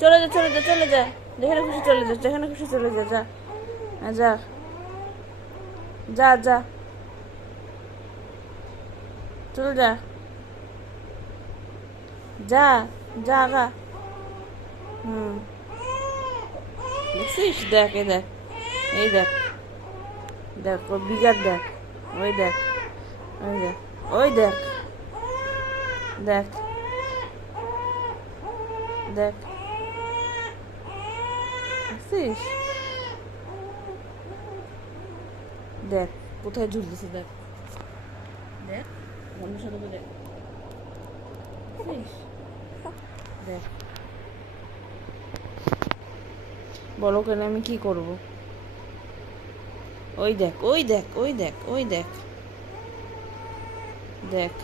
চলে যা চলে যা চলে যা, যেখানে খুশি চলে যা, যেখানে খুশি চলে যা, যা যা যা যা চলে যা, যা যা গা। দেখছিস, দেখ এই দেখ, এই দেখ, দেখ ওর বিগার দেখ, ওই দেখ, ওই দেখ, ওই দেখ, দেখ দেখ, দেখছিস, দেখ কোথায় ঝুলতেছে, দেখ দেখ বন্ধুর সাথে দেখ, দেখছিস, দেখ। বলো কেন, আমি কি করব? ওই দেখ, ওই দেখ, ওই দেখ, ওই দেখ, দেখ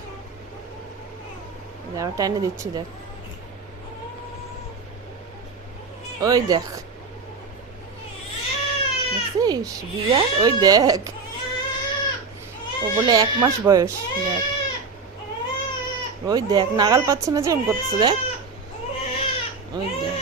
আমি টেনে দিচ্ছি, দেখ ওই দেখ, দেখছিস বিয়ার, ওই দেখ, ও বলে 1 মাস বয়স, দেখ ওই দেখ, নাগাল পাচ্ছে না যে এরকম করতেছে, দেখ ওই দেখ।